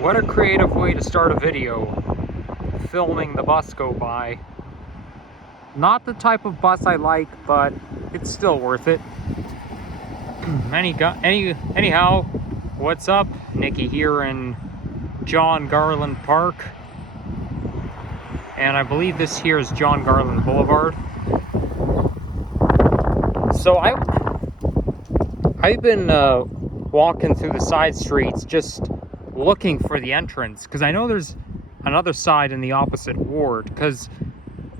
What a creative way to start a video, filming the bus go by. Not the type of bus I like, but it's still worth it. Anyhow, what's up? Nikki here in John Garland Park. And I believe this here is John Garland Boulevard. So I've been walking through the side streets just looking for the entrance, because I know there's another side in the opposite ward, because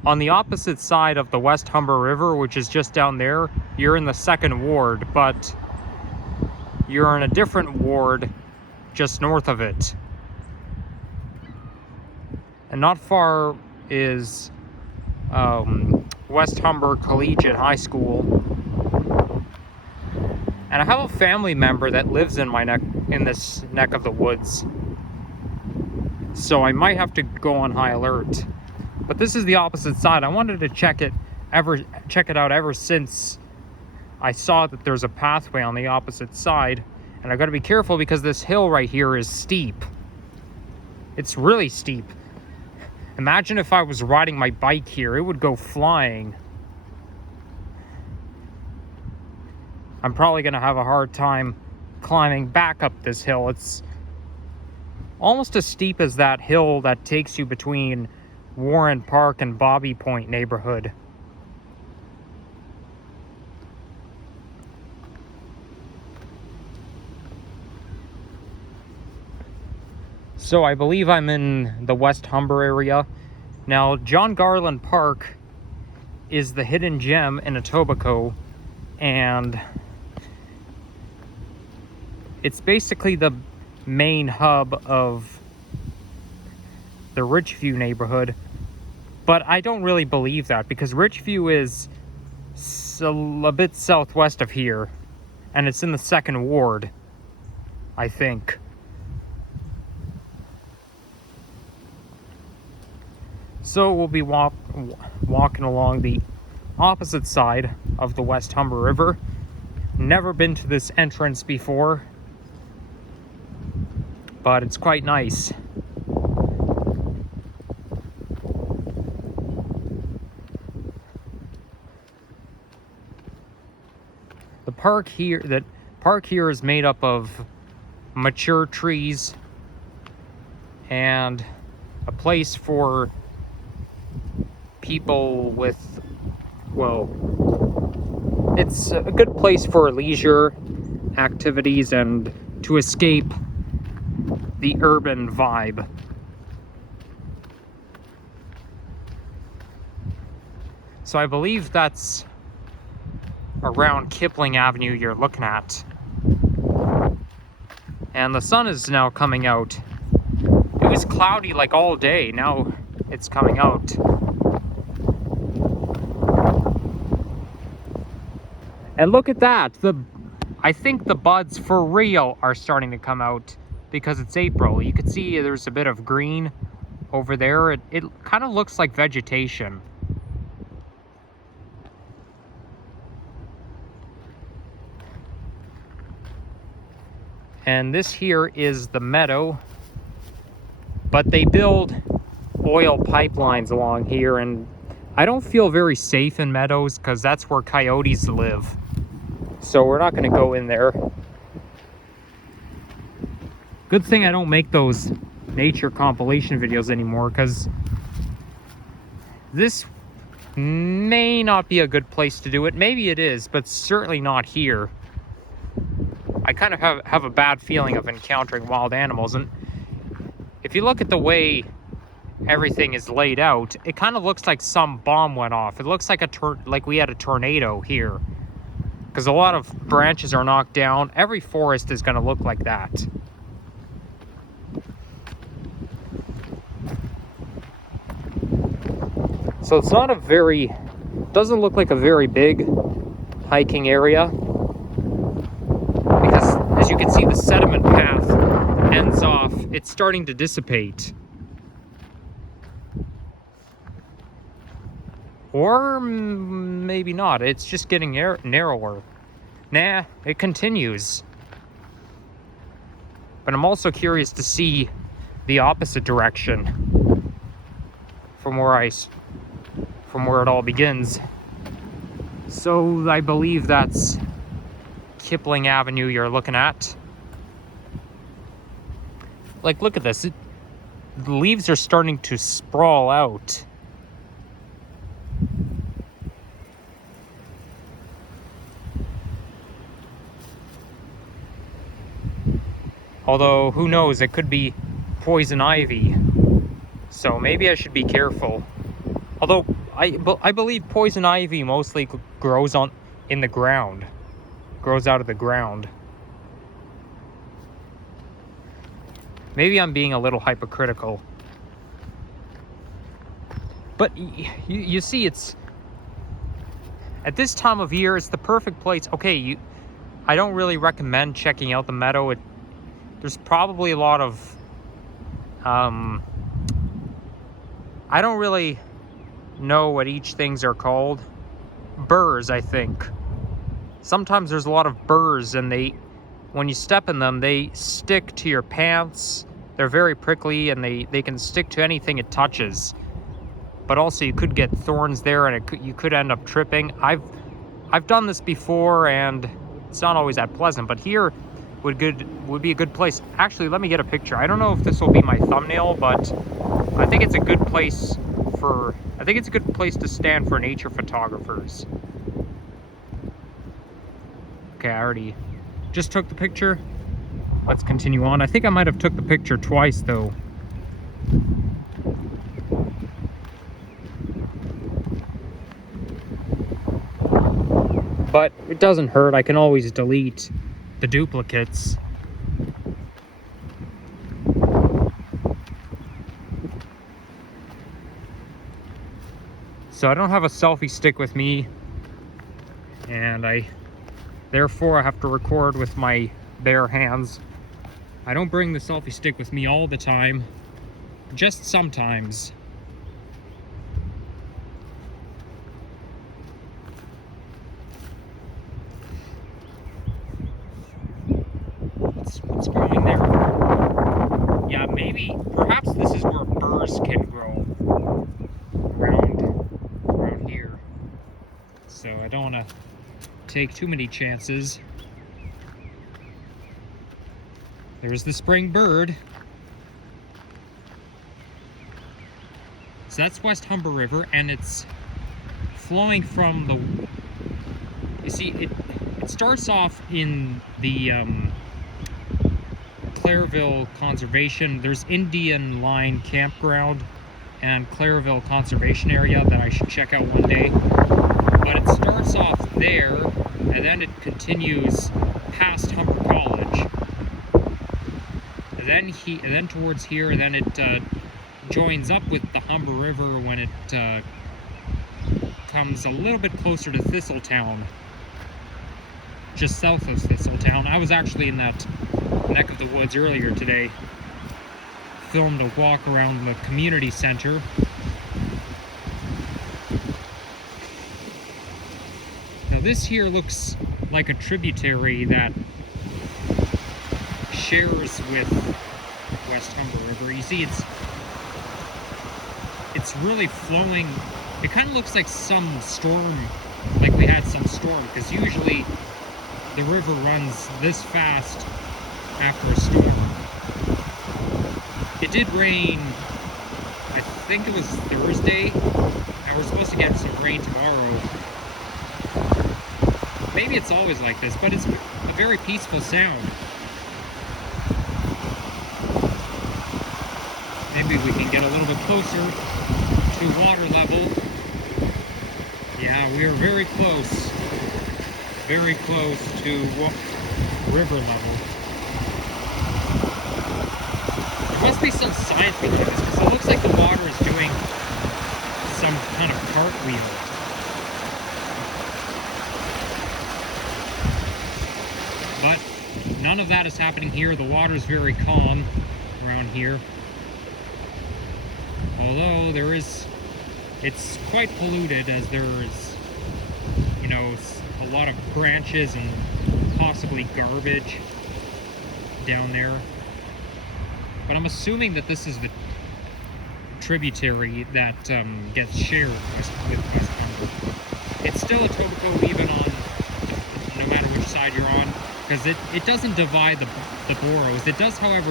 on the opposite side of the Westhumber River, which is just down there, you're in the second ward, but you're in a different ward just north of it. And not far is Westhumber Collegiate High School. And I have a family member that lives in this neck of the woods. So I might have to go on high alert. But this is the opposite side. I wanted to check it out ever since I saw that there's a pathway on the opposite side. And I've got to be careful because this hill right here is steep. It's really steep. Imagine if I was riding my bike here, it would go flying. I'm probably going to have a hard time climbing back up this hill. It's almost as steep as that hill that takes you between Warren Park and Bobby Point neighborhood. So I believe I'm in the Westhumber area. Now, John Garland Park is the hidden gem in Etobicoke, and it's basically the main hub of the Richview neighborhood. But I don't really believe that, because Richview is a bit southwest of here, and it's in the second ward, I think. So we'll be walking along the opposite side of the Westhumber River. Never been to this entrance before, but it's quite nice. The park here is made up of mature trees and a place for people with, well, it's a good place for leisure activities and to escape the urban vibe. So I believe that's around Kipling Avenue you're looking at. And the sun is now coming out. It was cloudy like all day, now it's coming out. And look at that, I think the buds for real are starting to come out because it's April. You can see there's a bit of green over there. It kind of looks like vegetation. And this here is the meadow, but they build oil pipelines along here, and I don't feel very safe in meadows because that's where coyotes live. So we're not going to go in there. Good thing I don't make those nature compilation videos anymore, because this may not be a good place to do it. Maybe it is, but certainly not here. I kind of have a bad feeling of encountering wild animals, and if you look at the way everything is laid out, it kind of looks like some bomb went off. It looks like like we had a tornado here, because a lot of branches are knocked down. Every forest is going to look like that. So it's not doesn't look like a very big hiking area, because as you can see, the sediment path ends off. It's starting to dissipate. Or maybe not. It's just getting narrower. Nah, it continues. But I'm also curious to see the opposite direction from where it all begins. So I believe that's Kipling Avenue you're looking at. Like, look at this. The leaves are starting to sprawl out. Although, who knows, it could be poison ivy. So maybe I should be careful. Although, I believe poison ivy mostly grows in the ground. Grows out of the ground. Maybe I'm being a little hypocritical. But you see, it's... At this time of year, it's the perfect place. Okay, I don't really recommend checking out the meadow. There's probably a lot of... I don't really know what each things are called. Burrs, I think. Sometimes there's a lot of burrs, and when you step in them, they stick to your pants. They're very prickly, and they can stick to anything it touches. But also, you could get thorns there, and you could end up tripping. I've done this before, and it's not always that pleasant. But here would be a good place. Actually, let me get a picture. I don't know if this will be my thumbnail, but I think it's a good place to stand for nature photographers. Okay, I already just took the picture. Let's continue on. I think I might have took the picture twice, though. But it doesn't hurt. I can always delete the duplicates. So I don't have a selfie stick with me, and therefore I have to record with my bare hands. I don't bring the selfie stick with me all the time, just sometimes. What's growing there? Yeah, perhaps this is where burrs can grow around here. So I don't want to take too many chances. There's the spring bird. So that's Westhumber River, and it's flowing from the... You see, it starts off in the Clareville Conservation. There's Indian Line Campground and Clareville Conservation Area that I should check out one day. But it starts off there, and then it continues past Humber College. And then towards here, and then it joins up with the Humber River when it comes a little bit closer to Thistletown, just south of Thistletown. I was actually in that neck of the woods earlier today. Filmed a walk around the community center. Now this here looks like a tributary that shares with Westhumber River. You see, it's really flowing. It kind of looks like some storm, like we had some storm, because usually the river runs this fast after a storm. It did rain, I think it was Thursday, and we're supposed to get some rain tomorrow. Maybe it's always like this, but it's a very peaceful sound. Maybe we can get a little bit closer to water level. Yeah, we are very close to river level. There must be some science behind this, because it looks like the water is doing some kind of cartwheel. But none of that is happening here. The water is very calm around here. Although it's quite polluted, as there is, a lot of branches and possibly garbage down there. but I'm assuming that this is the tributary that gets shared with Westhumber. It's still a toe to toe even on no matter which side you're on, because it doesn't divide the boroughs. It does, however,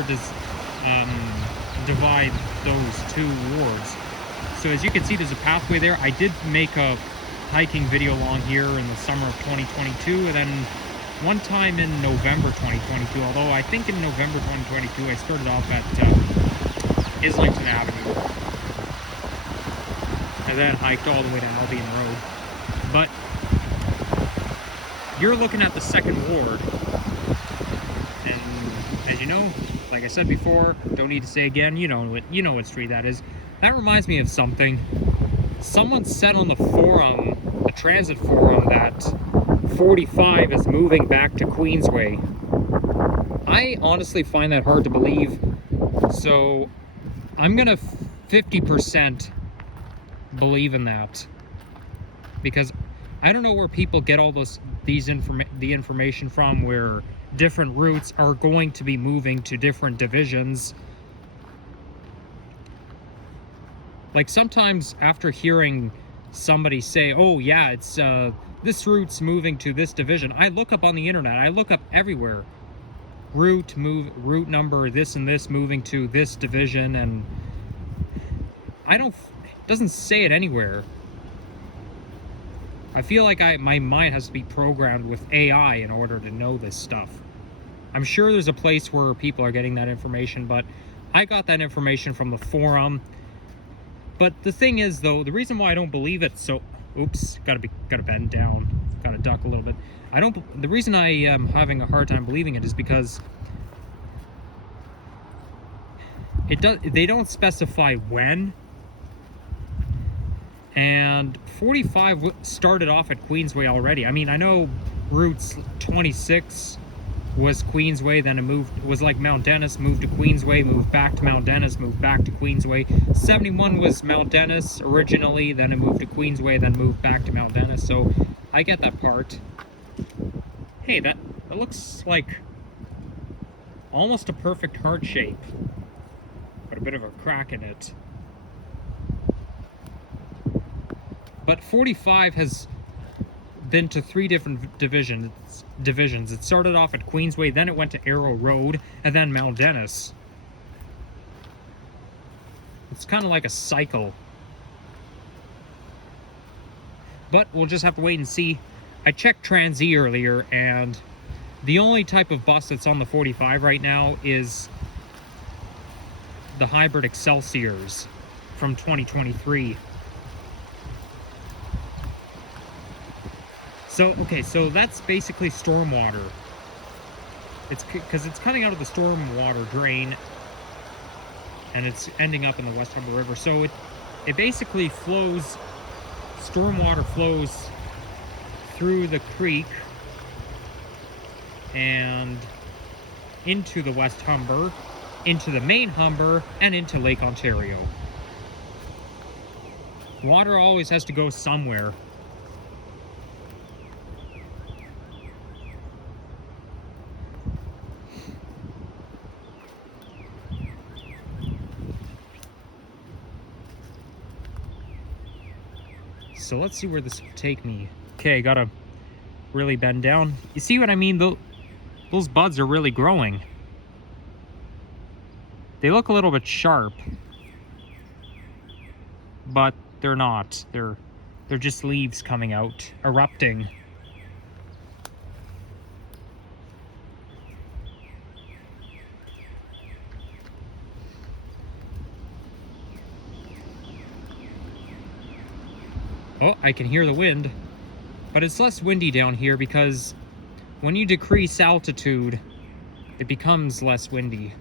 divide those two wards. So as you can see, there's a pathway there. I did make a hiking video along here in the summer of 2022, and then one time in November 2022, although I think in November 2022 I started off at Islington Avenue and then hiked all the way to Albion Road. But you're looking at the second ward, and as you know, like I said before, don't need to say again, you know what street that is. That reminds me of something. Someone said on the forum, the transit forum, that 45 is moving back to Queensway. I honestly find that hard to believe, so I'm gonna 50% believe in that, because I don't know where people get all the information from, where different routes are going to be moving to different divisions. Like sometimes after hearing somebody say, oh yeah, it's this route's moving to this division, I look up on the internet, I look up everywhere, route number, this and this moving to this division, and it doesn't say it anywhere. I feel like my mind has to be programmed with AI in order to know this stuff. I'm sure there's a place where people are getting that information, but I got that information from the forum. But the thing is, though, the reason why I don't believe it, so oops, gotta bend down, gotta duck a little bit. The reason I am having a hard time believing it is because they don't specify when. And 45 started off at Queensway already. I mean, I know routes 26 was Queensway, then it was like Mount Dennis, moved to Queensway, moved back to Mount Dennis, moved back to Queensway. 71 was Mount Dennis originally, then it moved to Queensway, then moved back to Mount Dennis. So I get that part. Hey, that looks like almost a perfect heart shape, but a bit of a crack in it. But 45 has been to 3 different divisions. It started off at Queensway, then it went to Arrow Road, and then Mount Dennis. It's kind of like a cycle. But we'll just have to wait and see. I checked Trans-E earlier, and the only type of bus that's on the 45 right now is the hybrid Excelsiors from 2023. So, okay, so that's basically stormwater. It's because it's coming out of the stormwater drain and it's ending up in the Westhumber River. So it basically flows, stormwater flows through the creek and into the Westhumber, into the main Humber, and into Lake Ontario. Water always has to go somewhere. So let's see where this will take me. Okay, gotta really bend down. You see what I mean? Those buds are really growing. They look a little bit sharp, but they're not. They're just leaves coming out, erupting. Oh, I can hear the wind, but it's less windy down here because when you decrease altitude, it becomes less windy,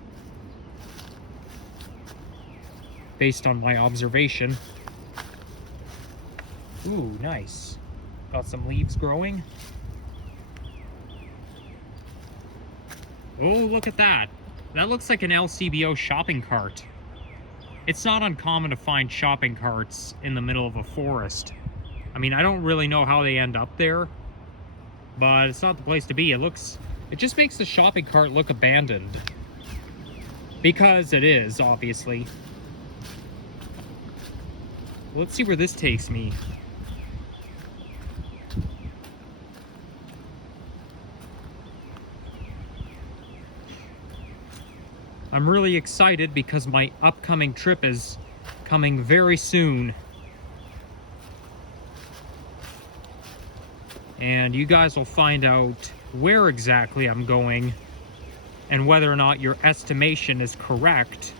based on my observation. Ooh, nice. Got some leaves growing. Oh, look at that. That looks like an LCBO shopping cart. It's not uncommon to find shopping carts in the middle of a forest. I mean, I don't really know how they end up there, but it's not the place to be. It just makes the shopping cart look abandoned. Because it is, obviously. Let's see where this takes me. I'm really excited because my upcoming trip is coming very soon. And you guys will find out where exactly I'm going and whether or not your estimation is correct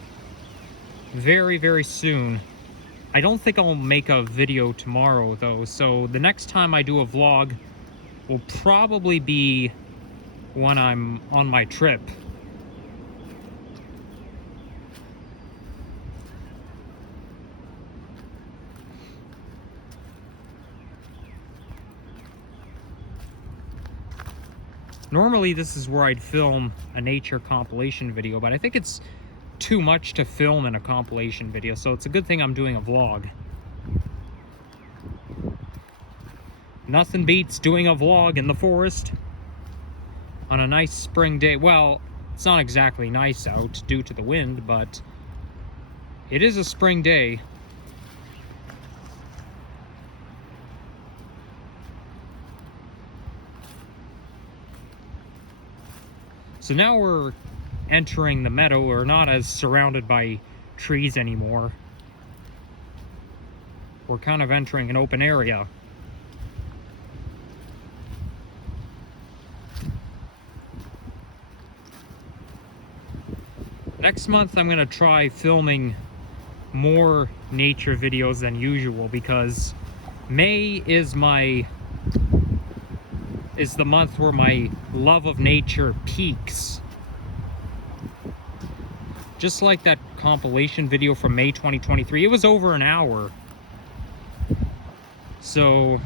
very, very soon. I don't think I'll make a video tomorrow though, so the next time I do a vlog will probably be when I'm on my trip. Normally this is where I'd film a nature compilation video, but I think it's too much to film in a compilation video, so it's a good thing I'm doing a vlog. Nothing beats doing a vlog in the forest on a nice spring day. Well, it's not exactly nice out due to the wind, but it is a spring day. So now we're entering the meadow. We're not as surrounded by trees anymore. We're kind of entering an open area. Next month I'm going to try filming more nature videos than usual because May is the month where my love of nature peaks. Just like that compilation video from May 2023, it was over an hour. So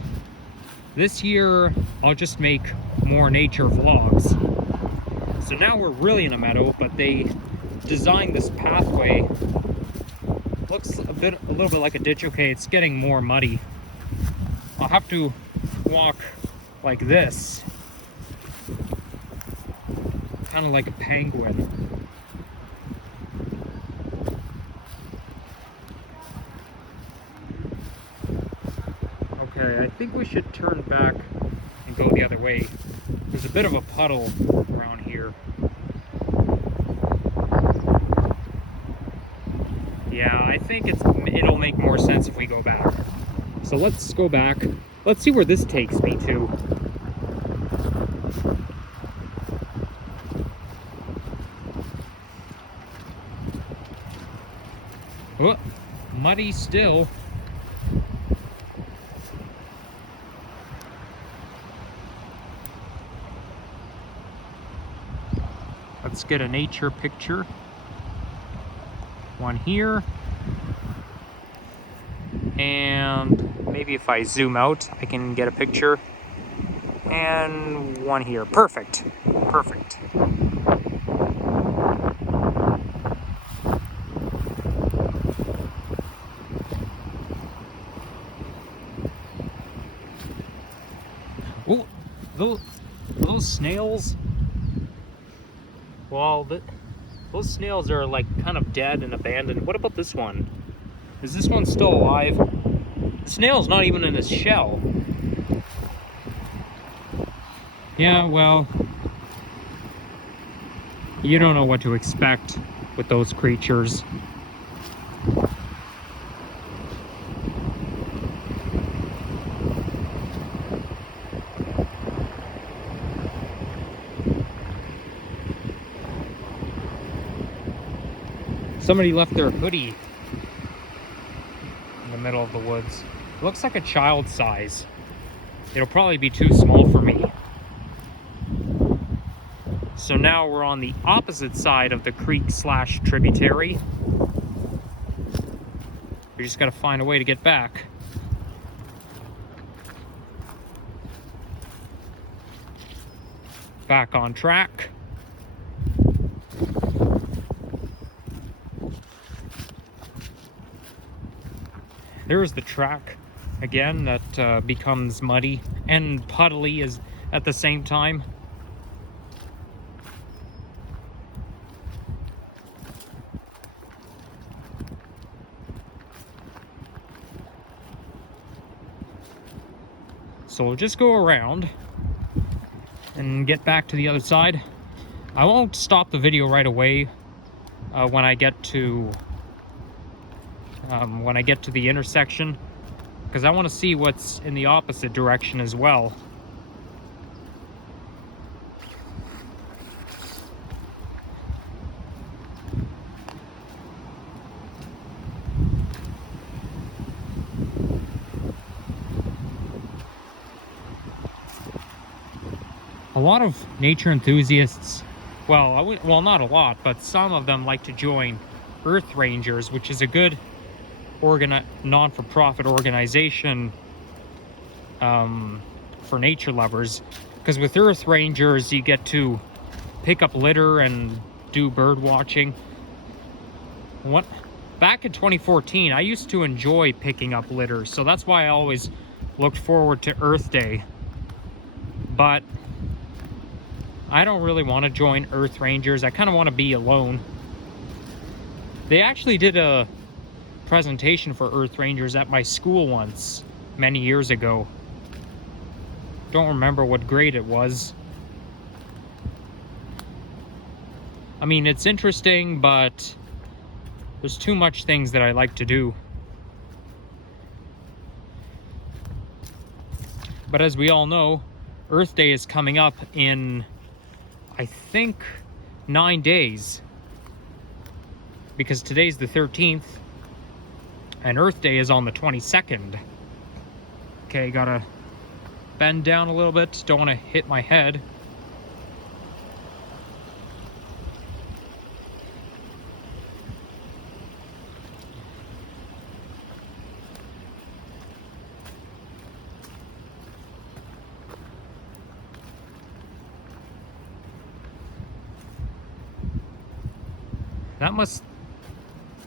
this year I'll just make more nature vlogs. So now we're really in a meadow, but they designed this pathway. Looks a little bit like a ditch. Okay, it's getting more muddy. I'll have to walk like this, kind of like a penguin. Okay, I think we should turn back and go the other way. There's a bit of a puddle around here. Yeah, I think it'll make more sense if we go back. So let's go back. Let's see where this takes me to. Oh, muddy still. Let's get a nature picture. One here. And maybe if I zoom out, I can get a picture. And one here. Perfect. Perfect. Oh, those snails. Well, those snails are like kind of dead and abandoned. What about this one? Is this one still alive? The snail's not even in its shell. Yeah, well, you don't know what to expect with those creatures. Somebody left their hoodie in the middle of the woods. It looks like a child size. It'll probably be too small for me. So now we're on the opposite side of the creek/tributary. We just gotta find a way to get back. Back on track. There's the track again that becomes muddy and puddly at the same time. So we'll just go around and get back to the other side. I won't stop the video right away when I get to the intersection, because I want to see what's in the opposite direction as well. A lot of nature enthusiasts, well, not a lot, but some of them like to join Earth Rangers, which is a good non-for-profit organization for nature lovers. Because with Earth Rangers, you get to pick up litter and do bird watching. Back in 2014, I used to enjoy picking up litter, so that's why I always looked forward to Earth Day. But I don't really want to join Earth Rangers. I kind of want to be alone. They actually did a presentation for Earth Rangers at my school once, many years ago. Don't remember what grade it was. I mean, it's interesting, but there's too much things that I like to do. But as we all know, Earth Day is coming up in, I think, 9 days. Because today's the 13th, and Earth Day is on the 22nd. Okay, gotta bend down a little bit, don't want to hit my head.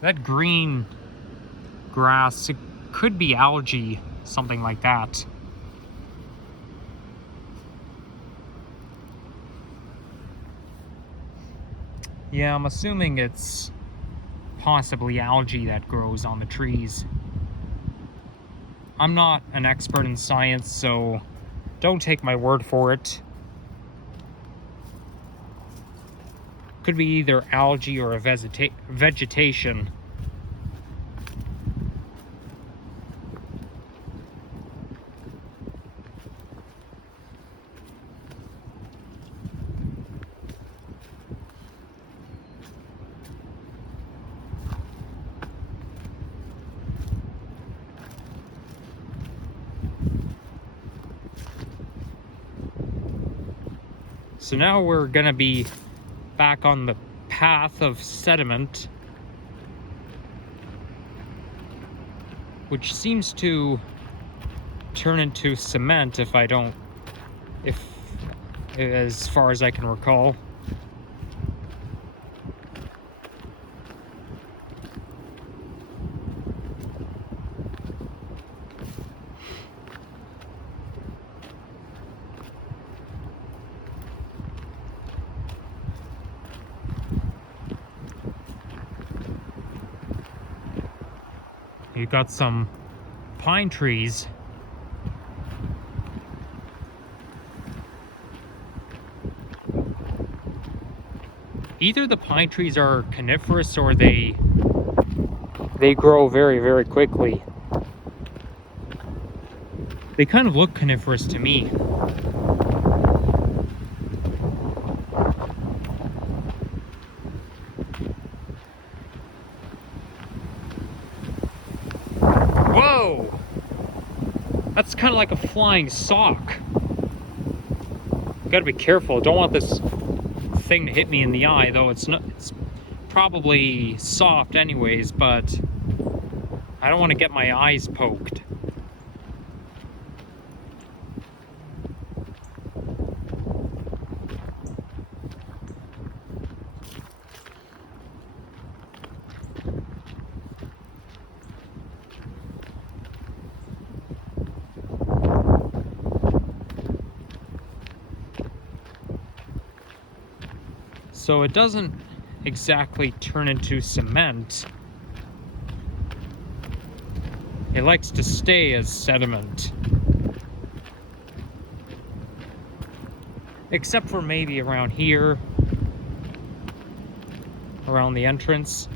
That green grass, it could be algae, something like that. Yeah, I'm assuming it's possibly algae that grows on the trees. I'm not an expert in science, so don't take my word for it. Could be either algae or a vegetation. So now we're gonna be back on the path of sediment, which seems to turn into cement as far as I can recall. You've got some pine trees. Either the pine trees are coniferous or they grow very, very quickly. They kind of look coniferous to me. Whoa! That's kind of like a flying sock. Gotta be careful. Don't want this thing to hit me in the eye, though it's probably soft anyways, but I don't want to get my eyes poked. So it doesn't exactly turn into cement. It likes to stay as sediment. except for maybe around here, around the entrance.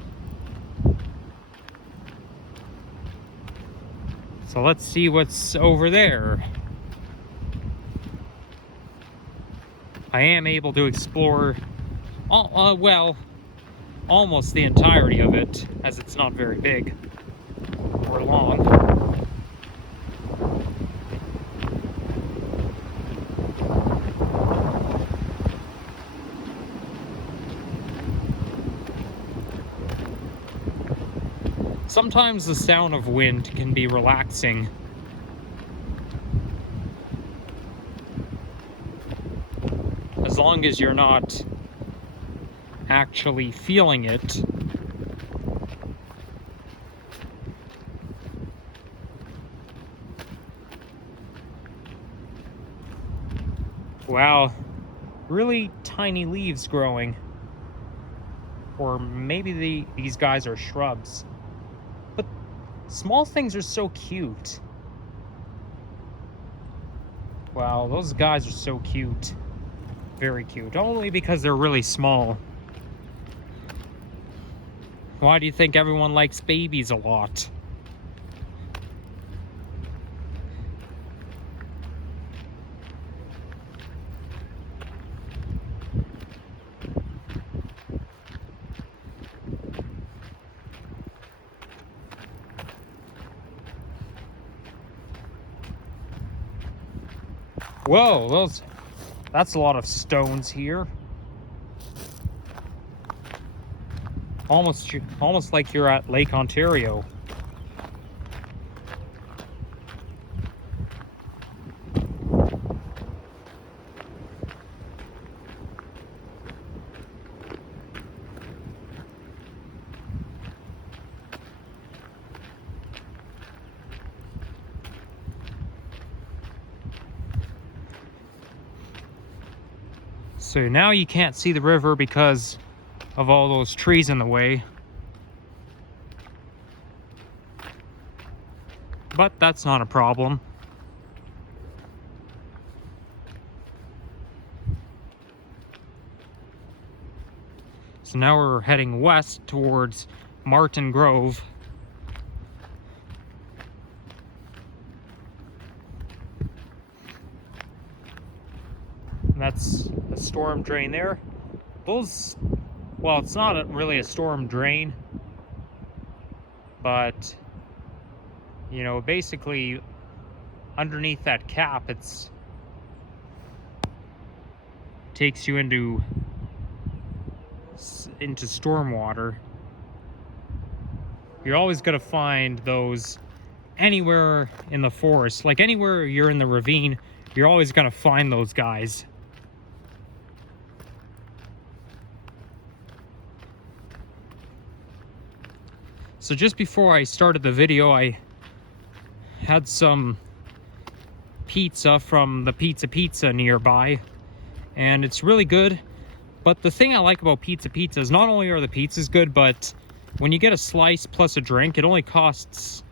So let's see what's over there. I am able to explore, well, almost the entirety of it, as it's not very big or long. Sometimes the sound of wind can be relaxing. As long as you're not actually feeling it. Wow, really tiny leaves growing. Or maybe these guys are shrubs. But small things are so cute. Wow, those guys are so cute. Very cute. Only because they're really small. Why do you think everyone likes babies a lot? Whoa, that's a lot of stones here. Almost like you're at Lake Ontario. So now you can't see the river because of all those trees in the way. But that's not a problem. So now we're heading west towards Martin Grove. And that's a storm drain there. Well, it's not really a storm drain, but you know, basically underneath that cap, it's takes you into storm water. You're always gonna find those anywhere in the forest, like anywhere you're in the ravine, you're always gonna find those guys. So just before I started the video, I had some pizza from the Pizza nearby, and it's really good. But the thing I like about Pizza is not only are the pizzas good, but when you get a slice plus a drink, it only costs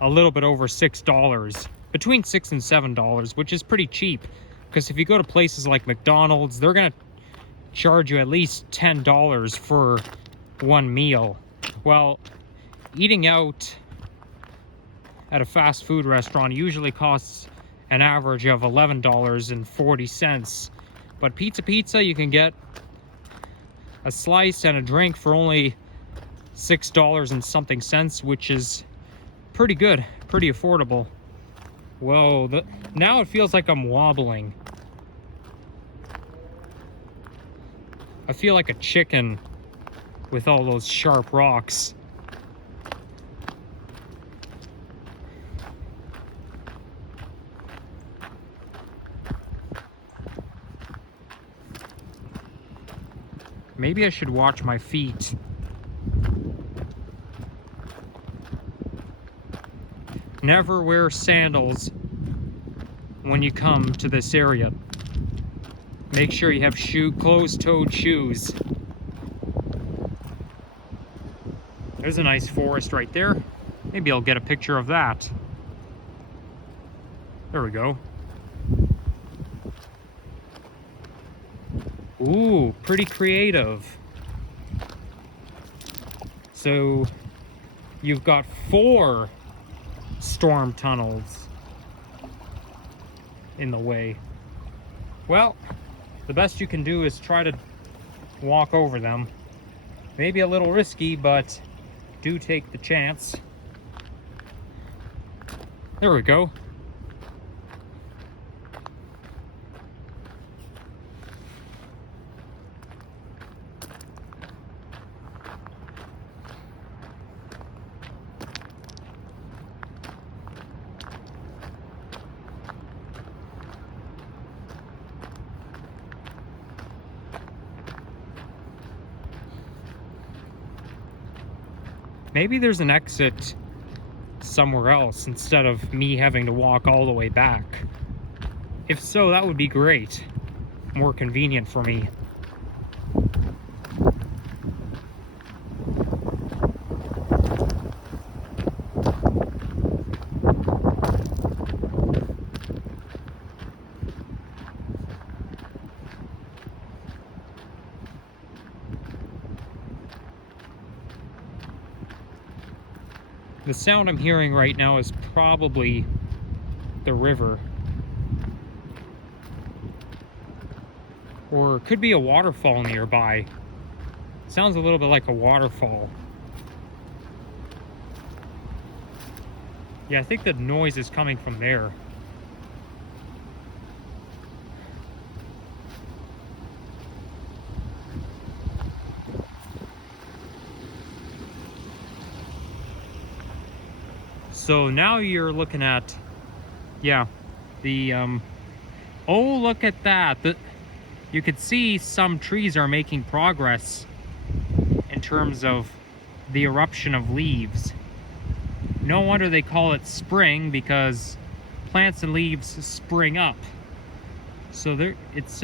a little bit over $6, between $6 and $7, which is pretty cheap. Because if you go to places like McDonald's, they're gonna charge you at least $10 for one meal. Well, eating out at a fast food restaurant usually costs an average of $11.40. But Pizza, you can get a slice and a drink for only $6 and something cents, which is pretty good, pretty affordable. Whoa, now it feels like I'm wobbling. I feel like a chicken with all those sharp rocks. Maybe I should watch my feet. Never wear sandals when you come to this area. Make sure you have closed-toed shoes. There's a nice forest right there. Maybe I'll get a picture of that. There we go. Ooh, pretty creative. So you've got 4 storm tunnels in the way. Well, the best you can do is try to walk over them. Maybe a little risky, but do take the chance. There we go. Maybe there's an exit somewhere else instead of me having to walk all the way back. If so, that would be great. More convenient for me. The sound I'm hearing right now is probably the river. Or it could be a waterfall nearby. Sounds a little bit like a waterfall. Yeah, I think the noise is coming from there. So now you're looking at, yeah, the, oh, look at that. You could see some trees are making progress in terms of the eruption of leaves. No wonder they call it spring, because plants and leaves spring up. So there, it's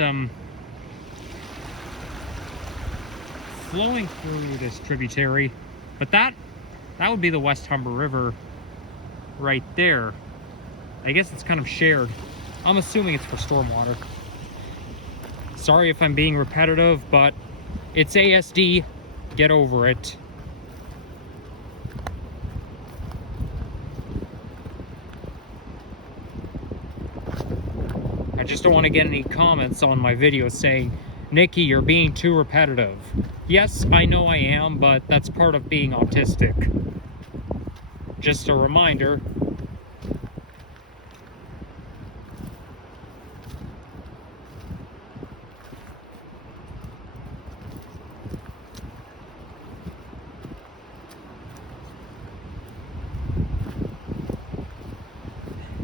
flowing through this tributary, but that would be the Westhumber River right there. I guess it's kind of shared. I'm assuming it's for stormwater. Sorry if I'm being repetitive, but it's ASD. Get over it. I just don't want to get any comments on my videos saying, Nikki, you're being too repetitive. Yes, I know I am, but that's part of being autistic. Just a reminder.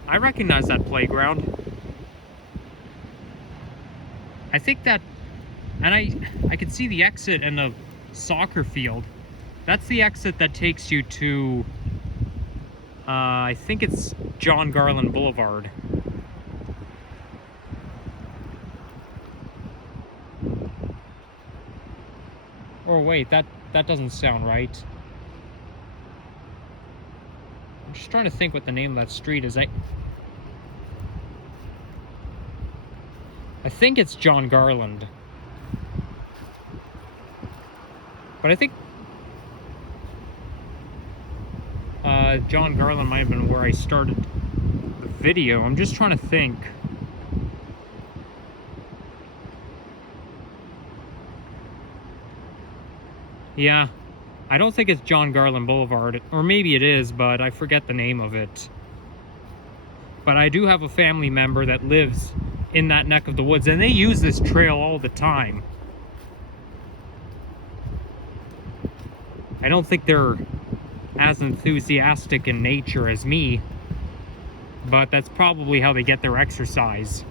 I recognize that playground. I think that, and I could see the exit in the soccer field. That's the exit that takes you to, I think it's Garland Blvd. Or wait, that doesn't sound right. I'm just trying to think what the name of that street is. I think it's Garland. But I think Garland might have been where I started the video. I'm just trying to think. Yeah, I don't think it's Garland Blvd, or maybe it is, but I forget the name of it. But I do have a family member that lives in that neck of the woods, and they use this trail all the time. I don't think they're as enthusiastic in nature as me, but that's probably how they get their exercise.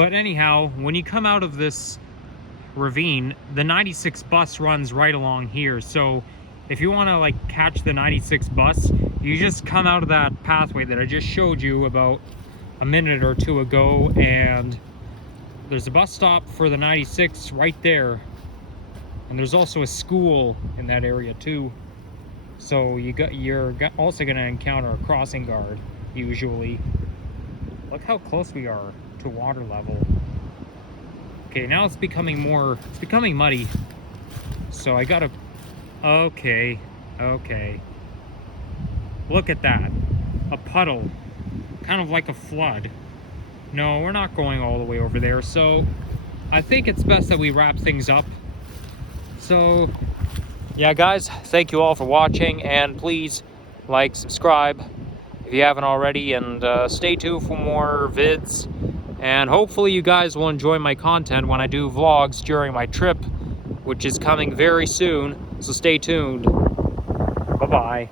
But anyhow, when you come out of this ravine, the 96 bus runs right along here. So if you want to like catch the 96 bus, you just come out of that pathway that I just showed you about a minute or two ago, and there's a bus stop for the 96 right there. And there's also a school in that area too. So you're also going to encounter a crossing guard usually. Look how close we are to water level. Okay, now it's becoming muddy. So I gotta, okay. Look at that, a puddle, kind of like a flood. No, we're not going all the way over there. So I think it's best that we wrap things up. So yeah, guys, thank you all for watching, and please like, subscribe if you haven't already, and stay tuned for more vids. And hopefully you guys will enjoy my content when I do vlogs during my trip, which is coming very soon. So stay tuned. Bye-bye.